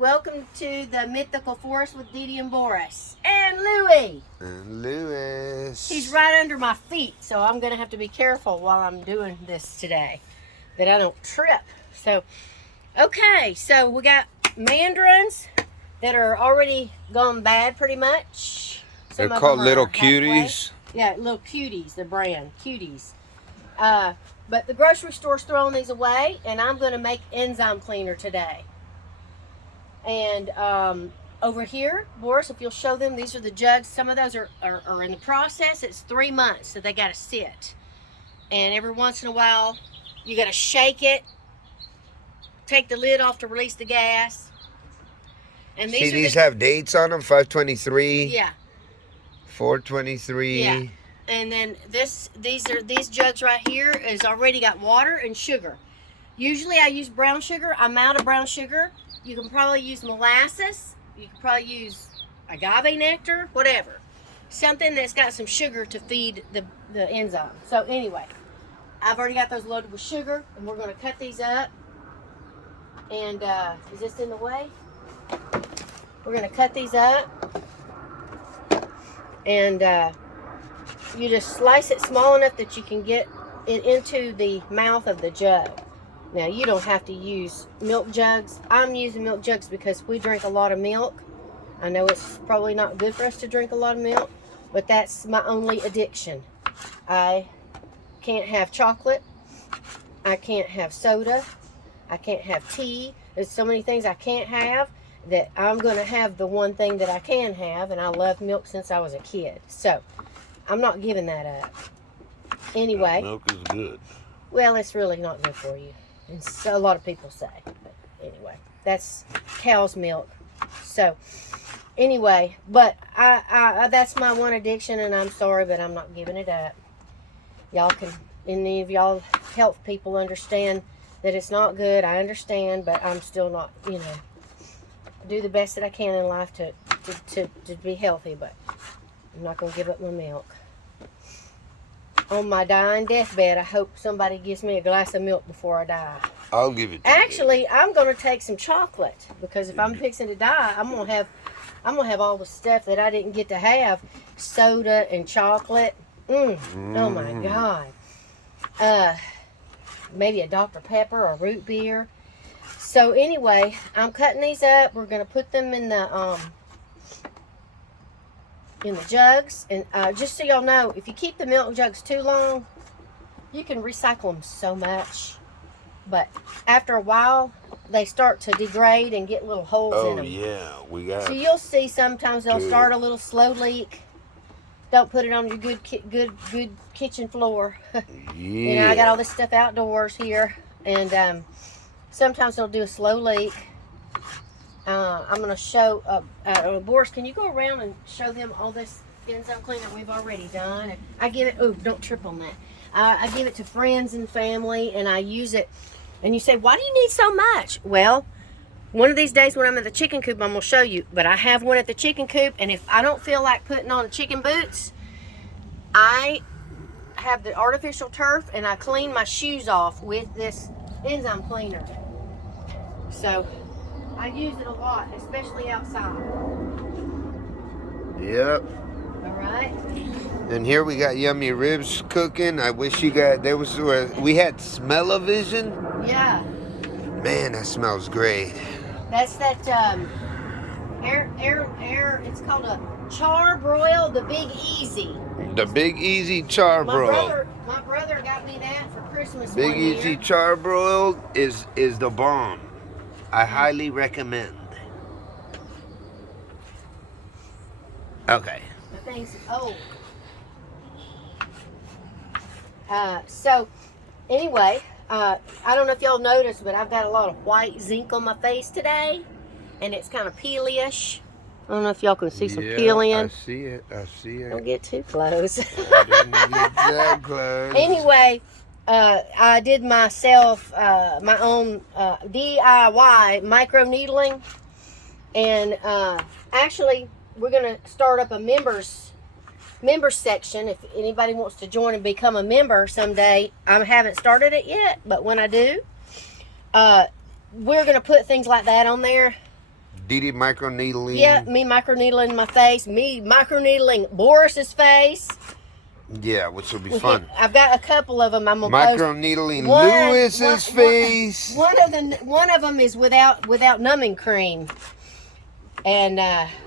Welcome to the Mythical Forest with Dee Dee and Boris. And Louie. And Lewis. He's right under my feet, so I'm going to have to be careful while I'm doing this today, that I don't trip. So, okay, so we got mandarins that are already gone bad pretty much. They're called little cuties. Yeah, little cuties, the brand, cuties. But the grocery store's throwing these away, and I'm going to make enzyme cleaner today. And over here, Boris, if you'll show them, these are the jugs. Some of those are in the process. It's 3 months, so they got to sit. And every once in a while, you got to shake it, take the lid off to release the gas. And these have dates on them, 523. Yeah. 423. Yeah. And then these jugs right here is already got water and sugar. Usually I use brown sugar. I'm out of brown sugar. You can probably use molasses. You can probably use agave nectar, whatever. Something that's got some sugar to feed the enzyme. So anyway, I've already got those loaded with sugar, and we're going to cut these up. And is this in the way? We're going to cut these up. And you just slice it small enough that you can get it into the mouth of the jug. Now, you don't have to use milk jugs. I'm using milk jugs because we drink a lot of milk. I know it's probably not good for us to drink a lot of milk, but that's my only addiction. I can't have chocolate. I can't have soda. I can't have tea. There's so many things I can't have that I'm going to have the one thing that I can have, and I love milk since I was a kid. So, I'm not giving that up. Anyway. Milk is good. Well, it's really not good for you. And so a lot of people say. But anyway, that's cow's milk. So, anyway, but I that's my one addiction, and I'm sorry, but I'm not giving it up. Y'all can, any of y'all health people understand that it's not good. I understand, but I'm still not, do the best that I can in life to be healthy, but I'm not going to give up my milk. On my dying deathbed, I hope somebody gives me a glass of milk before I die. I'll give it to Actually, I'm going to take some chocolate, because if I'm fixing to die, I'm going to have all the stuff that I didn't get to have. Soda and chocolate. Oh my God. Maybe a Dr. Pepper or root beer. So anyway, I'm cutting these up. We're going to put them in the jugs. And just so y'all know, if you keep the milk jugs too long, you can recycle them so much. But after a while, they start to degrade and get little holes in them. Oh yeah, we got. So you'll see sometimes they'll start a little slow leak. Don't put it on your good kitchen floor. Yeah. I got all this stuff outdoors here, and sometimes they'll do a slow leak. I'm going to show, Boris, can you go around and show them all this enzyme cleaner we've already done? I give it, don't trip on that. I give it to friends and family, and I use it. And you say, why do you need so much? Well, one of these days when I'm at the chicken coop, I'm going to show you. But I have one at the chicken coop, and if I don't feel like putting on chicken boots, I have the artificial turf, and I clean my shoes off with this enzyme cleaner. So I use it a lot, especially outside. Yep. All right. And here we got yummy ribs cooking. I wish you got, we had smell-o-vision. Yeah. Man, that smells great. That's that air. It's called a char-broil, the Big Easy. The Big Easy char-broil. My brother got me that for Christmas. Big Easy char-broil is the bomb. I highly recommend. Okay. The thing's old. So, anyway, I don't know if y'all noticed, but I've got a lot of white zinc on my face today, and it's kind of peely-ish. I don't know if y'all can see some peeling. I see it. Don't get too close. I didn't get that close. Anyway, I did myself my own DIY micro needling, and actually we're gonna start up a members section. If anybody wants to join and become a member someday, I haven't started it yet, but when I do, we're gonna put things like that on there. Dee Dee microneedling. Yeah, me microneedling my face. Me microneedling Boris's face. Yeah, which will be fun. I've got a couple of them. I'm gonna post. Microneedling Lewis's face. One of them is without numbing cream, and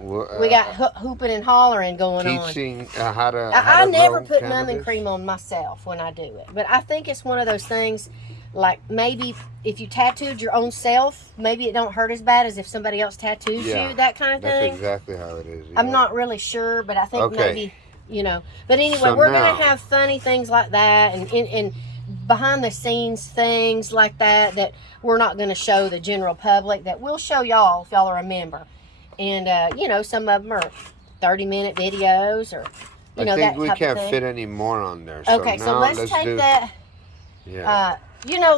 we got hooping and hollering going on. Teaching how to. I never put cannabis. numbing cream on myself when I do it, but I think it's one of those things. Like maybe if you tattooed your own self, maybe it don't hurt as bad as if somebody else tattoos you. That kind of thing. That's exactly how it is. Yeah. I'm not really sure, but I think maybe. But anyway, So we're now, gonna have funny things like that, and behind the scenes things like that we're not gonna show the general public. That we'll show y'all if y'all are a member, and some of them are 30-minute videos or I think that we type can't of thing. fit any more on there. So Okay, now so let's take do, that. Yeah.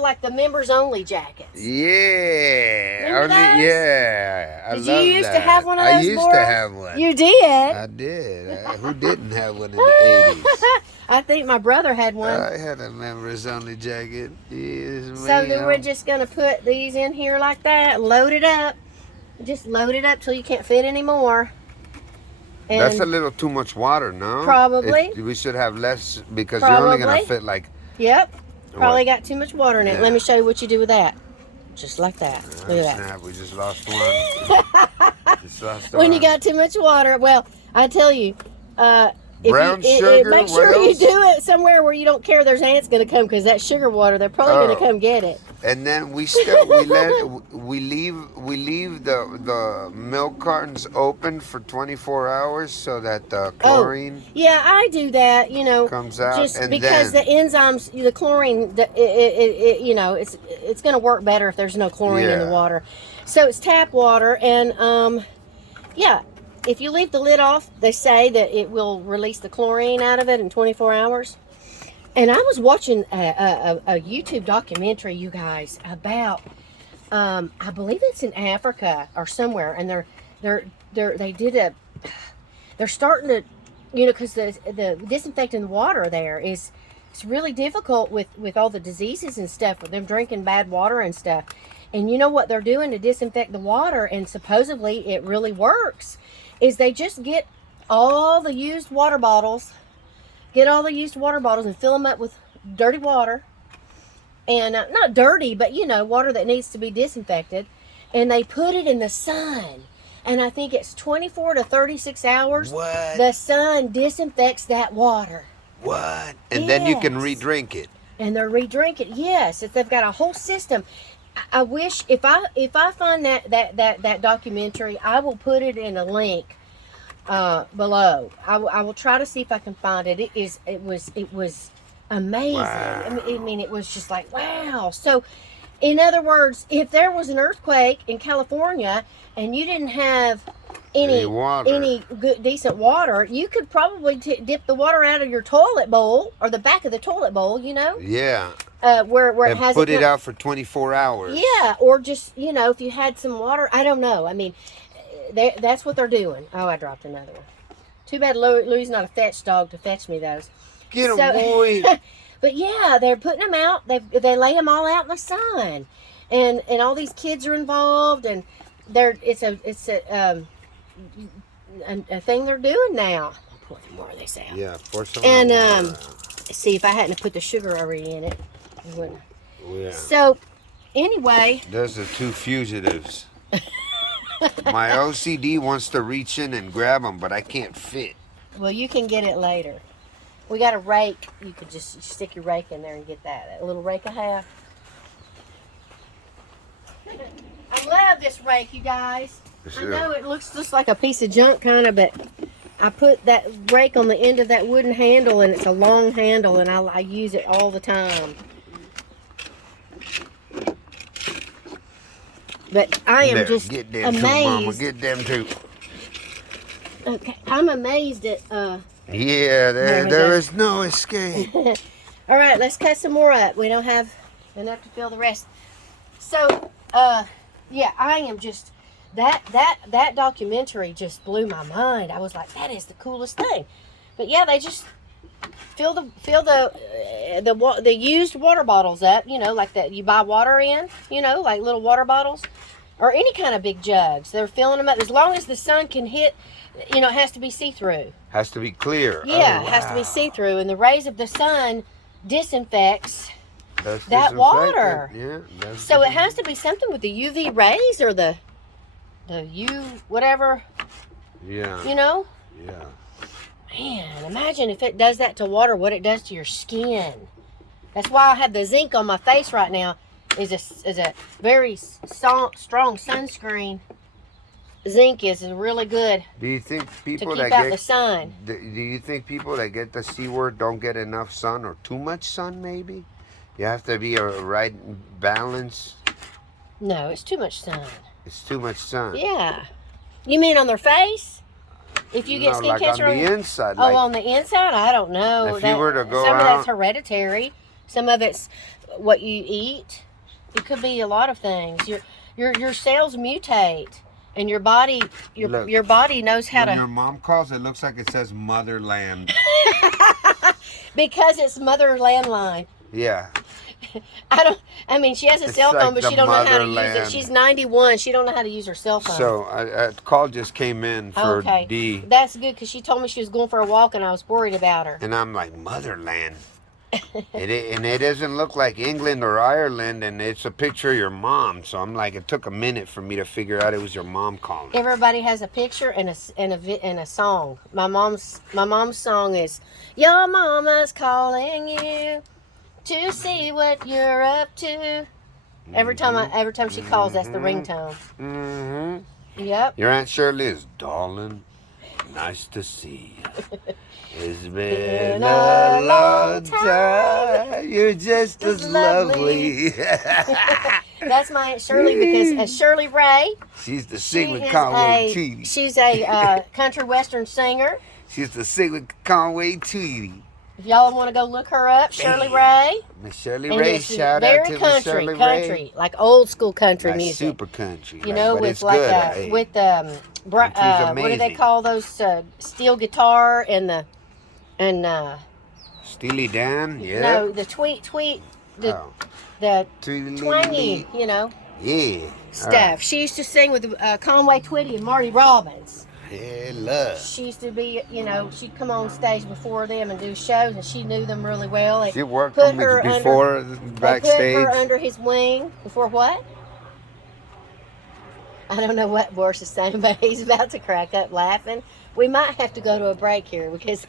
Like the members only jackets. Yeah. Remember those? Yeah. I Did love you used that. to have one of those? I used Boris? to have one. You did. I did. Who didn't have one in the 80s? I think my brother had one. I had a members only jacket. Yes, So ma'am. then we're just gonna put these in here like that, load it up. Just load it up till you can't fit anymore. And that's a little too much water, no? Probably. We should have less because you're only gonna fit like. Yep. Probably got too much water in it. Yeah. Let me show you what you do with that. Just like that. Look at that. Snap, we just lost one. Just lost When one. you got too much water, well, I tell you, Brown sugar, make what sure you else? do it somewhere where you don't care there's ants going to come, because that sugar water, they're probably going to come get it. And then we leave the milk cartons open for 24 hours so that the chlorine Yeah, I do that, comes out, just and because then, the enzymes, the chlorine, it's going to work better if there's no chlorine in the water. So it's tap water, and if you leave the lid off, they say that it will release the chlorine out of it in 24 hours. And I was watching a YouTube documentary, you guys, about I believe it's in Africa or somewhere, and they're starting to, because the disinfecting the water there it's really difficult with all the diseases and stuff, with them drinking bad water and stuff. And you know what they're doing to disinfect the water, and supposedly it really works, is they just get all the used water bottles, and fill them up with dirty water. And not dirty, but water that needs to be disinfected. And they put it in the sun. And I think it's 24 to 36 hours. What? The sun disinfects that water. What? And then you can re-drink it. And they're re-drink it. Yes, they've got a whole system. I wish if I find that documentary, I will put it in a link below. I will try to see if I can find it. It was amazing. Wow. I mean, it was just like, wow. So, in other words, if there was an earthquake in California and you didn't have any good decent water, you could probably dip the water out of your toilet bowl or the back of the toilet bowl. Yeah. Where it and has put it out for 24 hours. Yeah, or just if you had some water, I don't know. I mean, that's what they're doing. Oh, I dropped another one. Too bad Louie's not a fetch dog to fetch me those. Get 'em, boy. But yeah, they're putting them out. They lay them all out in the sun, and all these kids are involved, and it's a thing they're doing now. I'll pour some more of this out. Yeah, pour some. And see, if I hadn't put the sugar already in it, I wouldn't. Yeah. So anyway, Those are two fugitives. My OCD wants to reach in and grab them, but I can't fit. well, you can get it later. We got a rake. You could just stick your rake in there and get that. A little rake I have. I love this rake, you guys. I know it looks just like a piece of junk kind of, but I put that rake on the end of that wooden handle, and it's a long handle, and I use it all the time. But I am just get them amazed. Too, Mama. Get them too. Okay, I'm amazed at Yeah, There we there go. is no escape. All right, let's cut some more up. We don't have enough to fill the rest. So, yeah, I am just that documentary just blew my mind. I was like, that is the coolest thing. But yeah, they just fill the used water bottles up. Like that you buy water in. Like little water bottles, or any kind of big jugs. They're filling them up as long as the sun can hit. You know, it has to be see-through. Has to be clear. Yeah, Oh, it has to be wow. see-through, and the rays of the sun disinfects That's that water. Yeah. That's So it has to be something with the UV rays or the U whatever. Yeah. You know. Yeah. Man, imagine if it does that to water, what it does to your skin. That's why I have the zinc on my face right now. Is a very strong sunscreen. Zinc is really good Do you think to people keep that out get the sun. do you think people that get the C word don't get enough sun or too much sun? Maybe you have to be a right balance. No, it's too much sun. It's too much sun. Yeah. You mean on their face? If you get No, skin like cancer on the inside. Oh, Like, on the inside? I don't know. If you were to go some of out- that's hereditary. Some of it's what you eat. It could be a lot of things. Your cells mutate, and your body Look, your body knows how when your to. mom calls, it looks like it says motherland. Because it's mother landline. Yeah. I mean, she has a It's cell phone, like but the she don't know how to use it. motherland. She's 91. She don't know how to use her cell phone. So a call just came in for Okay. Dee, That's good because she told me she was going for a walk, and I was worried about her. and I'm like, motherland. And it doesn't look like England or Ireland, and it's a picture of your mom. So I'm like, it took a minute for me to figure out it was your mom calling. Everybody has a picture and a song. My mom's song is "Your Mama's calling you to see what you're up to." Every time she calls, that's the ringtone. Mm-hmm. Yep. Your Aunt Shirley is, darling, nice to see you. It's been a long time. You're just as lovely. That's my Aunt Shirley because Shirley Ray. She's the She sing with is Conway Tweety. she's a country western singer. She's the sing with Conway Tweety. If y'all want to go look her up, Shirley Ray. Miss Shirley And Ray, this is shout out very to Miss country, Shirley country, Ray. like old school country Like music. super country. You know, but with it's like good. Hey, with what do they amazing. call those steel guitar and Steely Dan, yeah. no the tweet the Oh. the Tweety twangy Yeah. stuff. She used to sing with Conway Twitty and Marty Robbins. Yeah, love. She used to be she'd come on stage before them and do shows, and she knew them really well. They She worked put with me her before They put backstage. her under his wing before what? I don't know what Boris is saying, but he's about to crack up laughing. We might have to go to a break here because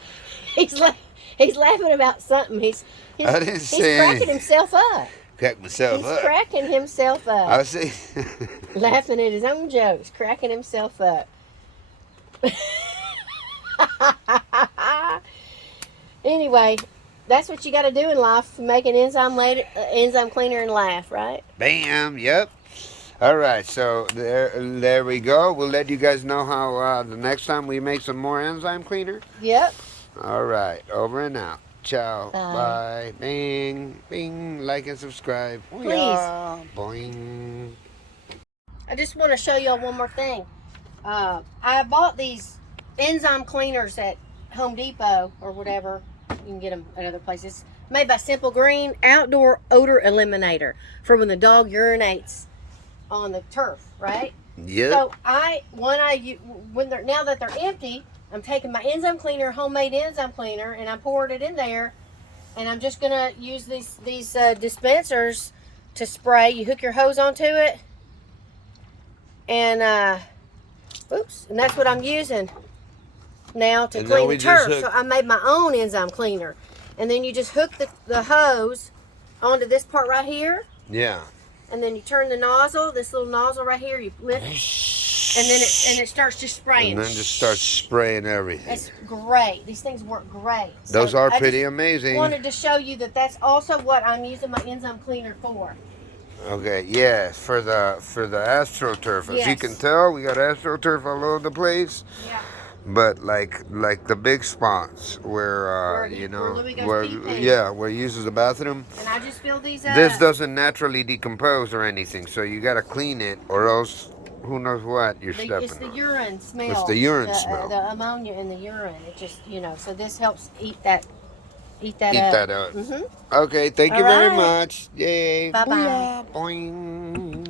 he's laughing about something. He's I didn't he's say cracking anything. himself up. Crack myself He's up. cracking himself up. I was saying. Laughing at his own jokes, cracking himself up. Anyway, that's what you got to do in life: make an enzyme cleaner and laugh, right? Bam. Yep. All right. So there we go. We'll let you guys know how the next time we make some more enzyme cleaner. Yep. All right. Over and out. Ciao. Bye. Bye. Bing. Bing. Like and subscribe. Please. Yeah. Boing. I just want to show y'all one more thing. I bought these enzyme cleaners at Home Depot or whatever. You can get them at other places. Made by Simple Green, outdoor odor eliminator for when the dog urinates on the turf, right? Yep. So now that they're empty, I'm taking my enzyme cleaner, homemade enzyme cleaner, and I'm pouring it in there, and I'm just gonna use these dispensers to spray. You hook your hose onto it, and and that's what I'm using now to And now clean we the just turf. hook- So I made my own enzyme cleaner, and then you just hook the hose onto this part right here, Yeah. and then you turn the nozzle, this little nozzle right here, you lift, and then it starts just spraying. And then just start spraying everything. It's great. These things work great. Those So are I pretty just amazing. wanted to show you that that's also what I'm using my enzyme cleaner for. Okay, yeah, for the astroturf. As you Yes. can tell, we got astroturf all over the place. Yeah. But like the big spots where Where Louis goes pee-pee. where he uses the bathroom. And I just fill these up. This doesn't naturally decompose or anything, so you gotta clean it, or else who knows what you're stepping It's the on. urine smell. It's the urine smell. The ammonia in the urine. It just, so this helps eat that Eat up. that up. Mm-hmm. Okay, thank you All very right. much. Yay. Bye-bye. Booyah. Boing.